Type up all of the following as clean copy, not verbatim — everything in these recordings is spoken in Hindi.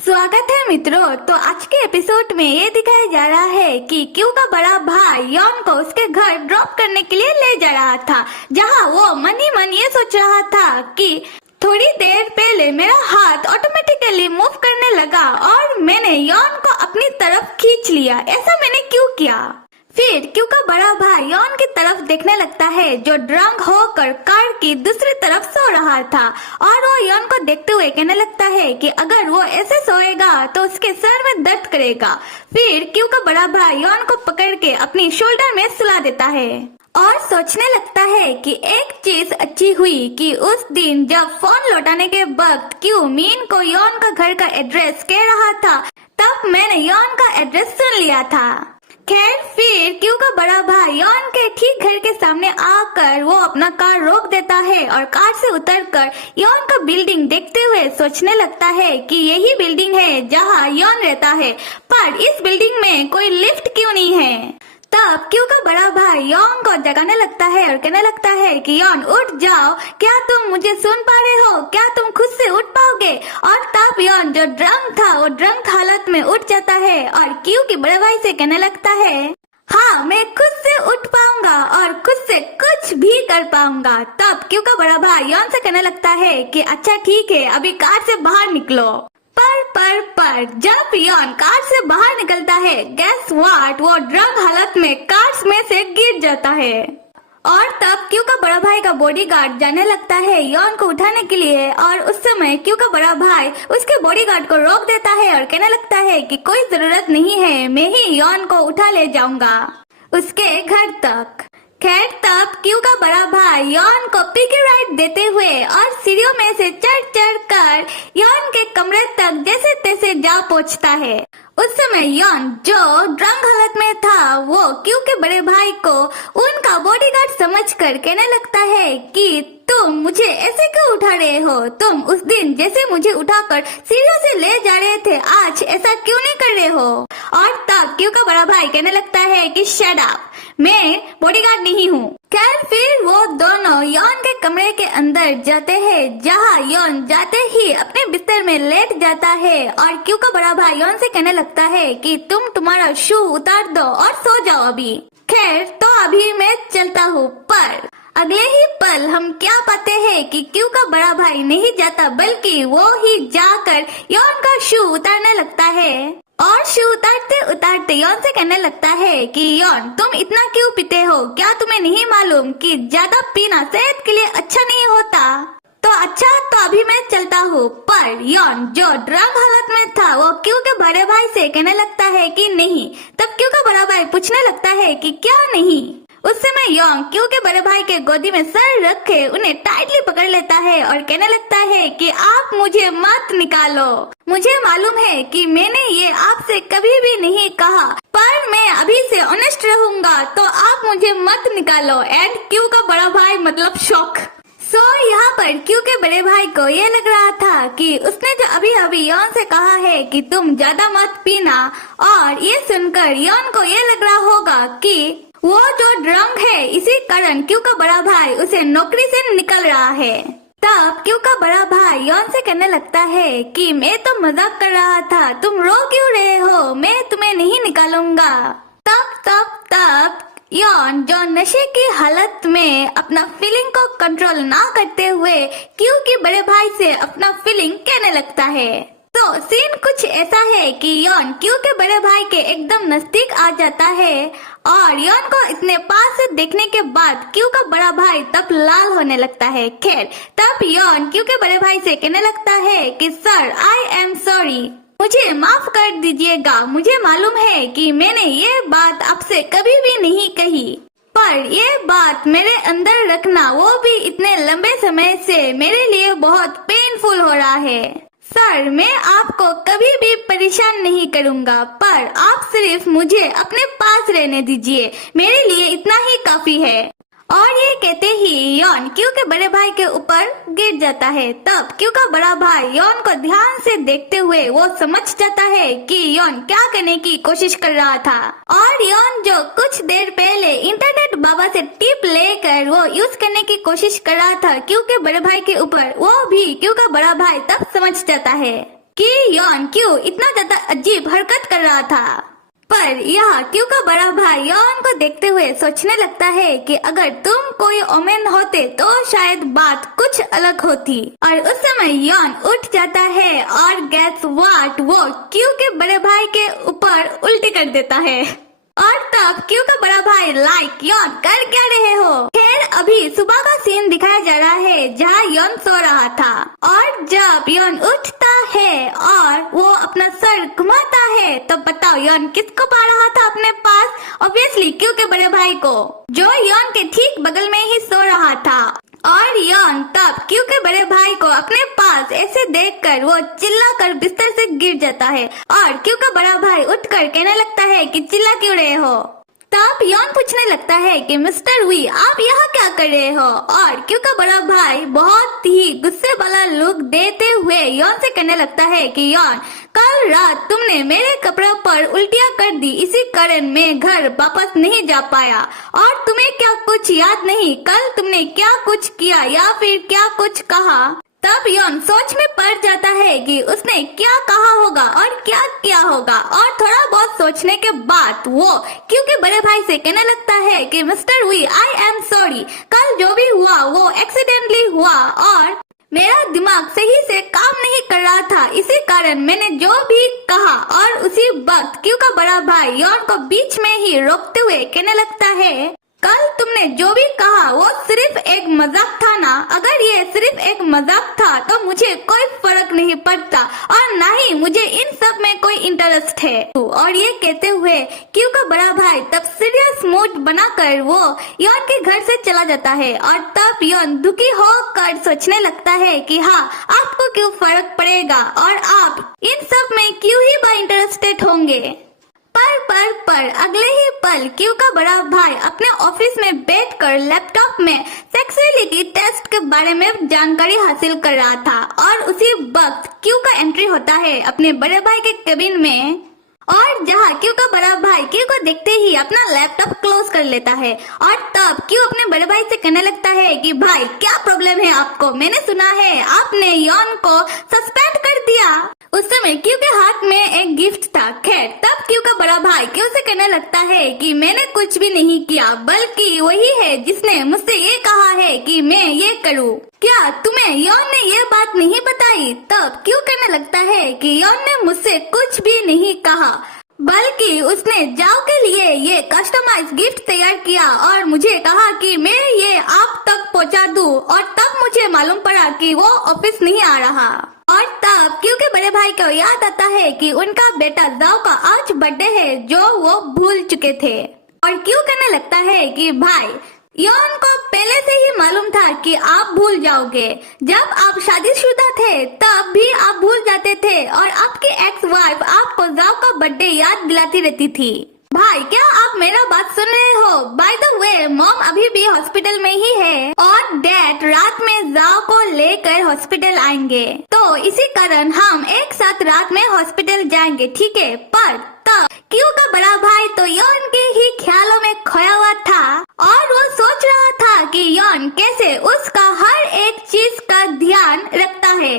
स्वागत है मित्रों। तो आज के एपिसोड में ये दिखाया जा रहा है कि क्यू का बड़ा भाई यॉन को उसके घर ड्रॉप करने के लिए ले जा रहा था, जहां वो मन ही मन ये सोच रहा था कि थोड़ी देर पहले मेरा हाथ ऑटोमेटिकली मूव करने लगा और मैंने यॉन को अपनी तरफ खींच लिया। ऐसा मैंने क्यों किया? फिर क्यू का बड़ा भाई यॉन की तरफ देखने लगता है, जो ड्रंक होकर कार की दूसरी तरफ सो रहा था, और वो यॉन को देखते हुए कहने लगता है कि अगर वो ऐसे सोएगा तो उसके सर में दर्द करेगा। फिर क्यू का बड़ा भाई यॉन को पकड़ के अपनी शोल्डर में सुला देता है और सोचने लगता है कि एक चीज अच्छी हुई कि उस दिन जब फोन लौटाने के वक्त क्यू मीन को यॉन का घर का एड्रेस कह रहा था, तब मैंने यॉन का एड्रेस सुन लिया था। खैर, फिर क्यू का बड़ा भाई यॉन के ठीक घर के सामने आकर वो अपना कार रोक देता है और कार से उतरकर यॉन का बिल्डिंग देखते हुए सोचने लगता है कि यही बिल्डिंग है जहां यॉन रहता है, पर इस बिल्डिंग में कोई लिफ्ट क्यों नहीं है। तब क्यू का बड़ा भाई यॉन को जगाने लगता है और कहने लगता है कि यॉन उठ जाओ, क्या तुम मुझे सुन पा रहे हो? क्या तुम खुद से उठ पाओगे? और तब यॉन जो ड्रंक था वो ड्रंक हालत में उठ जाता है और क्यू के बड़े भाई से कहने लगता है, हाँ मैं खुद से उठ पाऊंगा और खुद से कुछ भी कर पाऊंगा। तब क्यू का बड़ा भाई यॉन से कहने लगता है कि अच्छा ठीक है, अभी कार से बाहर निकलो। पर जब यॉन कार से बाहर निकलता है, गेस व्हाट, वो ड्रंक हालत में कार में से गिर जाता है। और तब क्यू का बड़ा भाई का बॉडीगार्ड जाने लगता है यॉन को उठाने के लिए, और उस समय क्यू का बड़ा भाई उसके बॉडीगार्ड को रोक देता है और कहने लगता है कि कोई जरूरत नहीं है, मैं ही यॉन को उठा ले जाऊंगा उसके घर तक। खैर, तब क्यू का बड़ा भाई यॉन को पिकी राइड देते हुए और सीढ़ियों में से चढ़ कर यॉन के कमरे तक जैसे तैसे जा पहुंचता है। उस समय यॉन जो ड्रंक हालत में था, वो क्यू के बड़े भाई को उनका बॉडीगार्ड समझकर कहने लगता है कि तुम मुझे ऐसे क्यों उठा रहे हो? तुम उस दिन जैसे मुझे उठाकर सीढ़ियों से ले जा रहे थे, आज ऐसा क्यों नहीं कर रहे हो? और तब क्यू का बड़ा भाई कहने लगता है कि शट अप, मैं बॉडीगार्ड नहीं हूँ। खैर, फिर वो दोनों यॉन के कमरे के अंदर जाते हैं, जहाँ यॉन जाते ही अपने बिस्तर में लेट जाता है और क्यू का बड़ा भाई यॉन से कहने लगता है कि तुम तुम्हारा शू उतार दो और सो जाओ अभी। खैर, तो अभी मैं चलता हूँ। पर अगले ही पल हम क्या पाते हैं कि क्यू का बड़ा भाई नहीं जाता, बल्कि वो ही जाकर यॉन का शू उतारने लगता है और शू उतारते उतारते यॉन से कहने लगता है कि यॉन तुम इतना क्यों पीते हो? क्या तुम्हें नहीं मालूम कि ज्यादा पीना सेहत के लिए अच्छा नहीं होता? तो अच्छा, तो अभी मैं चलता हूँ। पर यॉन जो ड्रंक हालत में था, वो क्यू के बड़े भाई से कहने लगता है कि नहीं। तब क्यू का बड़ा भाई पूछने लगता है कि क्या नहीं? उस समय यॉन क्यू के बड़े भाई के गोदी में सर रखे उन्हें टाइटली पकड़ लेता है और कहने लगता है कि आप मुझे मत निकालो। मुझे मालूम है कि मैंने ये आपसे कभी भी नहीं कहा, पर मैं अभी से ऑनेस्ट रहूंगा, तो आप मुझे मत निकालो। एंड क्यू का बड़ा भाई मतलब शॉक। यहाँ पर क्यू के बड़े भाई को ये लग रहा था कि उसने जो अभी अभी यॉन से कहा है कि तुम ज्यादा मत पीना, और ये सुनकर यॉन को ये लग रहा होगा कि वो जो ड्रंक है, इसी कारण क्यू का बड़ा भाई उसे नौकरी से निकल रहा है। तब क्यू का बड़ा भाई यॉन से कहने लगता है कि मैं तो मजाक कर रहा था, तुम रो क्यों रहे हो? मैं तुम्हें नहीं निकालूंगा। तब यॉन जो नशे की हालत में अपना फीलिंग को कंट्रोल ना करते हुए क्यू के बड़े भाई से अपना फीलिंग कहने लगता है। तो सीन कुछ ऐसा है कि यॉन क्यू के बड़े भाई के एकदम नजदीक आ जाता है और यॉन को इतने पास से देखने के बाद क्यू का बड़ा भाई तब लाल होने लगता है। खैर, तब यॉन क्यू के बड़े भाई से कहने लगता है कि सर, आई एम सॉरी, मुझे माफ कर दीजिएगा। मुझे मालूम है कि मैंने ये बात आपसे कभी भी नहीं कही, पर ये बात मेरे अंदर रखना, वो भी इतने लंबे समय से, मेरे लिए बहुत पेनफुल हो रहा है। सर, मैं आपको कभी भी परेशान नहीं करूंगा, पर आप सिर्फ मुझे अपने पास रहने दीजिए, मेरे लिए इतना ही काफी है। और ये कहते ही यॉन क्यू के बड़े भाई के ऊपर गिर जाता है। तब क्यू का बड़ा भाई यॉन को ध्यान से देखते हुए वो समझ जाता है कि यॉन क्या करने की कोशिश कर रहा था, और यॉन जो कुछ देर पहले इंटरनेट बाबा से टिप लेकर वो यूज करने की कोशिश कर रहा था क्यू के बड़े भाई के ऊपर, वो भी क्यू का बड़ा भाई तब समझ जाता है। कि यॉन क्यों इतना ज्यादा अजीब हरकत कर रहा था। पर यह क्यों का बड़ा भाई यॉन को देखते हुए सोचने लगता है कि अगर तुम कोई ओमेन होते तो शायद बात कुछ अलग होती। और उस समय यॉन उठ जाता है और गेट्स व्हाट, वो क्यों के बड़े भाई के ऊपर उल्टी कर देता है। और तब क्यों का बड़ा भाई लाइक यॉन कर क्या रहे हो। खैर अभी सुबह का सीन दिखाया जा रहा है जहाँ यॉन सो रहा था और जब यॉन उठता है और वो अपना सर घुमाता है तो बताओ यॉन किसको पा रहा था अपने पास। ऑब्वियसली क्यों के बड़े भाई को, जो यॉन के ठीक बगल में ही सो रहा था। और यॉन तब क्यों के बड़े भाई को अपने पास ऐसे देखकर वो चिल्लाकर बिस्तर से गिर जाता है और क्यों का बड़ा भाई उठकर कहने लगता है कि चिल्ला क्यों रहे हो। तब यॉन पूछने लगता है कि मिस्टर वी आप यहाँ क्या कर रहे हो। और क्यों का बड़ा भाई बहुत ही गुस्से वाला लुक देते हुए यॉन से कहने लगता है कि यॉन कल रात तुमने मेरे कपड़ों पर उल्टियाँ कर दी, इसी कारण मैं घर वापस नहीं जा पाया। और तुम्हें क्या कुछ याद नहीं कल तुमने क्या कुछ किया या फिर क्या कुछ कहा। तब यॉन सोच में पड़ जाता है कि उसने क्या कहा होगा और क्या किया होगा। और थोड़ा बहुत सोचने के बाद वो क्योंकि बड़े भाई से कहने लगता है कि mister V I am sorry, कल जो भी हुआ वो एक्सीडेंटली हुआ और मेरा दिमाग सही से काम नहीं कर रहा था, इसी कारण मैंने जो भी कहा। और उसी वक्त क्यों का बड़ा भाई यॉन को बीच में ही रोकते हुए कहने लगता है कल तुमने जो भी कहा वो सिर्फ एक मजाक था ना। अगर ये सिर्फ एक मजाक था तो मुझे कोई फर्क नहीं पड़ता और ना ही मुझे इन सब में कोई इंटरेस्ट है। और ये कहते हुए क्यों का बड़ा भाई तब सीरियस मूड बनाकर वो यॉन के घर से चला जाता है। और तब यॉन दुखी होकर सोचने लगता है कि हाँ आपको क्यों फर्क पड़ेगा और आप इन सब में क्यों ही इंटरेस्टेड होंगे। पर अगले ही पल क्यों का बड़ा भाई अपने ऑफिस में बैठकर लैपटॉप में सेक्सुअलिटी टेस्ट के बारे में जानकारी हासिल कर रहा था। और उसी वक्त क्यों का एंट्री होता है अपने बड़े भाई के केबिन में और जहाँ क्यों का बड़ा भाई क्यों को देखते ही अपना लैपटॉप क्लोज कर लेता है। और तब क्यों अपने बड़े भाई से कहने लगता है कि भाई क्या प्रॉब्लम है आपको, मैंने सुना है आपने यॉन को सस्पेंड कर दिया। उस समय क्यों के हाथ में एक गिफ्ट था। खैर तब क्यों का बड़ा भाई क्यों से कहने लगता है कि मैंने कुछ भी नहीं किया, बल्कि वही है जिसने मुझसे ये कहा है कि मैं ये करूँ। क्या तुम्हें यॉन ने ये बात नहीं बताई। तब क्यों कहने लगता है कि यॉन ने मुझसे कुछ भी नहीं कहा, बल्कि उसने जाओ के लिए ये कस्टमाइज गिफ्ट तैयार किया और मुझे कहा कि मैं ये आप तक पहुंचा दूं। और तब मुझे मालूम पड़ा कि वो ऑफिस नहीं आ रहा। और तब क्योंकि बड़े भाई को याद आता है कि उनका बेटा जाओ का आज बर्थडे है जो वो भूल चुके थे। और क्यों कहने लगता है कि भाई यॉन को पहले से ही मालूम था कि आप भूल जाओगे। जब आप शादीशुदा थे तब भी आप भूल जाते थे और आपकी एक्स वाइफ आपको जाओ का बर्थडे याद दिलाती रहती थी। भाई क्या आप मेरा बात सुन रहे हो। बाय द वे मॉम अभी भी हॉस्पिटल में ही है और डैड रात में जाओ को लेकर हॉस्पिटल आएंगे, तो इसी कारण हम एक साथ रात में हॉस्पिटल जाएंगे, ठीक है। पर तब क्यों का बड़ा भाई तो यॉन के ही ख्यालों में खोया हुआ था और वो सोच रहा था कि यॉन कैसे उसका हर एक चीज का ध्यान रखता है,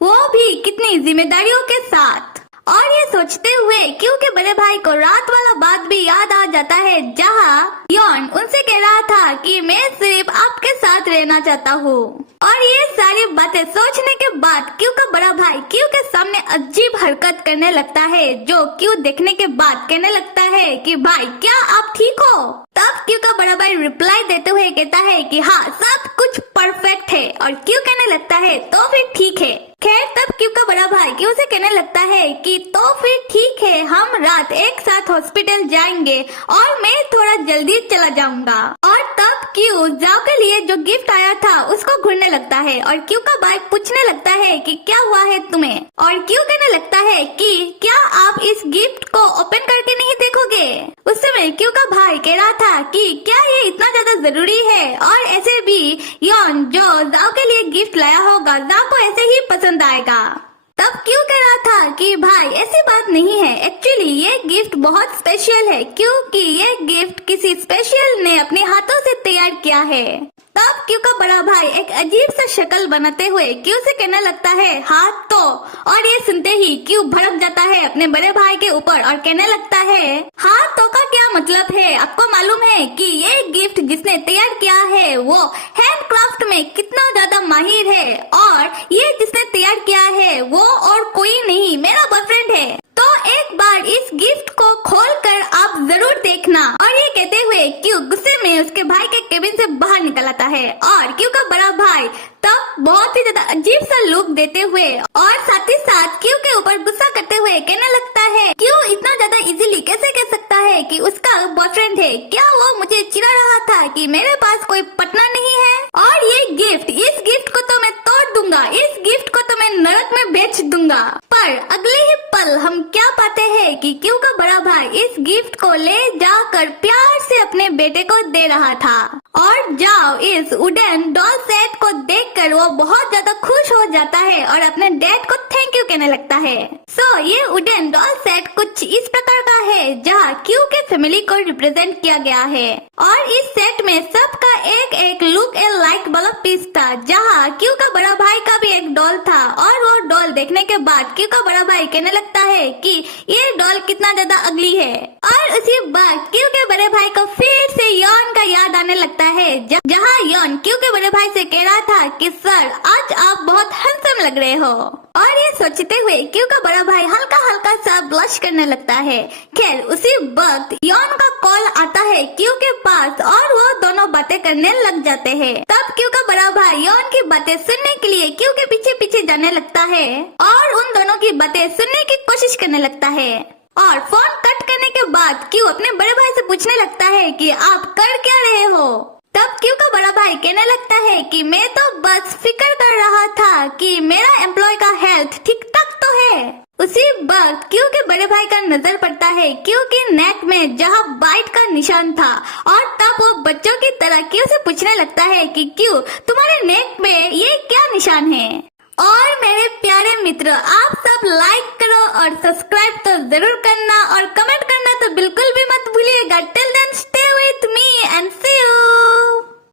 वो भी कितनी जिम्मेदारियों के साथ। और ये सोचते हुए क्यों के बड़े भाई को रात वाला बात भी याद आ जाता है जहाँ यॉन उनसे कह रहा था कि मैं सिर्फ आपके साथ रहना चाहता हूँ। और ये सारी बातें सोचने के बाद क्यों का बड़ा भाई क्यों के सामने अजीब हरकत करने लगता है, जो क्यों देखने के बाद कहने लगता है कि भाई क्या आप ठीक हो। तब क्यों का बड़ा भाई रिप्लाई देते हुए कहता है कि हाँ सब कुछ परफेक्ट है। और क्यों कहने लगता है तो फिर ठीक है। खैर तब क्यों का बड़ा भाई क्यों से कहने लगता है कि तो फिर ठीक है, हम रात एक साथ हॉस्पिटल जाएंगे और मैं थोड़ा जल्दी चला जाऊंगा। और तब क्यों जाओ के लिए जो गिफ्ट आया था उसको घूरने लगता है और क्यों का भाई पूछने लगता है कि क्या हुआ है तुम्हें। और क्यों कहने लगता है कि क्या आप इस गिफ्ट को ओपन करके नहीं देखोगे। उस समय क्यों का भाई कह रहा था कि क्या ये इतना ज्यादा जरूरी है और ऐसे भी यॉन जो जाओ के लिए गिफ्ट लाया होगा जाओ को ऐसे ही पसंद आएगा। तब क्यों कह रहा था कि भाई ऐसी बात नहीं है, एक्चुअली ये गिफ्ट बहुत स्पेशल है क्योंकि ये गिफ्ट किसी स्पेशल ने अपने हाथों से तैयार किया है। तब क्यू का बड़ा भाई एक अजीब सा शक्ल बनाते हुए क्यू से कहने लगता है हाथ तो। और ये सुनते ही क्यू भड़क जाता है अपने बड़े भाई के ऊपर और कहने लगता है हाथ तो का क्या मतलब है? आपको मालूम है कि ये गिफ्ट जिसने तैयार किया है वो हैंडक्राफ्ट में कितना ज्यादा माहिर है, और ये जिसने तैयार किया है वो और कोई नहीं, मेरा बॉयफ्रेंड है। तो एक बार इस गिफ्ट को खोलकर आप जरूर देखना। और ये कहते हुए क्यू गुस्से में उसके भाई के केबिन से बाहर निकल आता है, और क्यू का बड़ा भाई तब बहुत ही ज्यादा अजीब सा लुक देते हुए और साथ ही साथ क्यू के ऊपर गुस्सा करते हुए कहने लगता है क्यू इतना ज्यादा इजीली कैसे कह सकता है कि उसका बॉयफ्रेंड है? क्या वो मुझे चिढ़ा रहा था कि मेरे पास कोई पटना नहीं है? और ये गिफ्ट, इस गिफ्ट को तो मैं तोड़ दूंगा, इस गिफ्ट को तो मैं नरक में बेच दूंगा। पर अगले ही पल हम क्या पाते हैं कि क्यू का बड़ा भाई इस गिफ्ट को ले जाकर प्यार से अपने बेटे को दे रहा था। और जाओ इस वुडन डॉल सेट को देखकर वो बहुत ज्यादा खुश हो जाता है और अपने डैड को थैंक यू कहने लगता है। ये वुडन डॉल सेट कुछ इस प्रकार का है जहाँ क्यू के फैमिली को रिप्रेजेंट किया गया है, और इस सेट में सबका एक एक लुक ए लाइक वाला पीस था, जहाँ क्यू का बड़ा भाई का भी एक डॉल था। और वो डॉल देखने के बाद क्यू का बड़ा भाई कहने लगता है कि ये डॉल कितना ज्यादा अगली है। और उसी बात क्यू के बड़े भाई को फिर से यॉन का याद आने लगता है, जहाँ यॉन क्यू के बड़े भाई से कह रहा था कि सर आज आप बहुत हैंडसम लग रहे हो। और ये सोचते हुए क्यू का बड़ा भाई हल्का हल्का सा ब्लश करने लगता है। खैर उसी वक्त यॉन का कॉल आता है क्यू के पास और वो दोनों बातें करने लग जाते हैं। तब क्यू का बड़ा भाई यॉन की बातें सुनने के लिए क्यू के पीछे पीछे जाने लगता है और उन दोनों की बातें सुनने की कोशिश करने लगता है। और फोन कट करने के बाद क्यू अपने बड़े भाई से पूछने लगता है कि आप कर क्या रहे हो? तब क्यू का बड़ा भाई कहने लगता है कि मैं तो बस फिक्र कर रहा था कि मेरा एम्प्लॉय का हेल्थ ठीक ठाक तो है। उसी वक्त क्यू के बड़े भाई का नजर पड़ता है क्यू की नेक में जहाँ बाइट का निशान था, और तब वो बच्चों की तरह क्यू से पूछने लगता है कि क्यू तुम्हारे नेक में ये क्या निशान है? और मेरे प्यारे मित्र, आप सब लाइक करो और सब्सक्राइब तो जरूर करना और कमेंट करना तो बिल्कुल भी मत भूलिएगा। Till then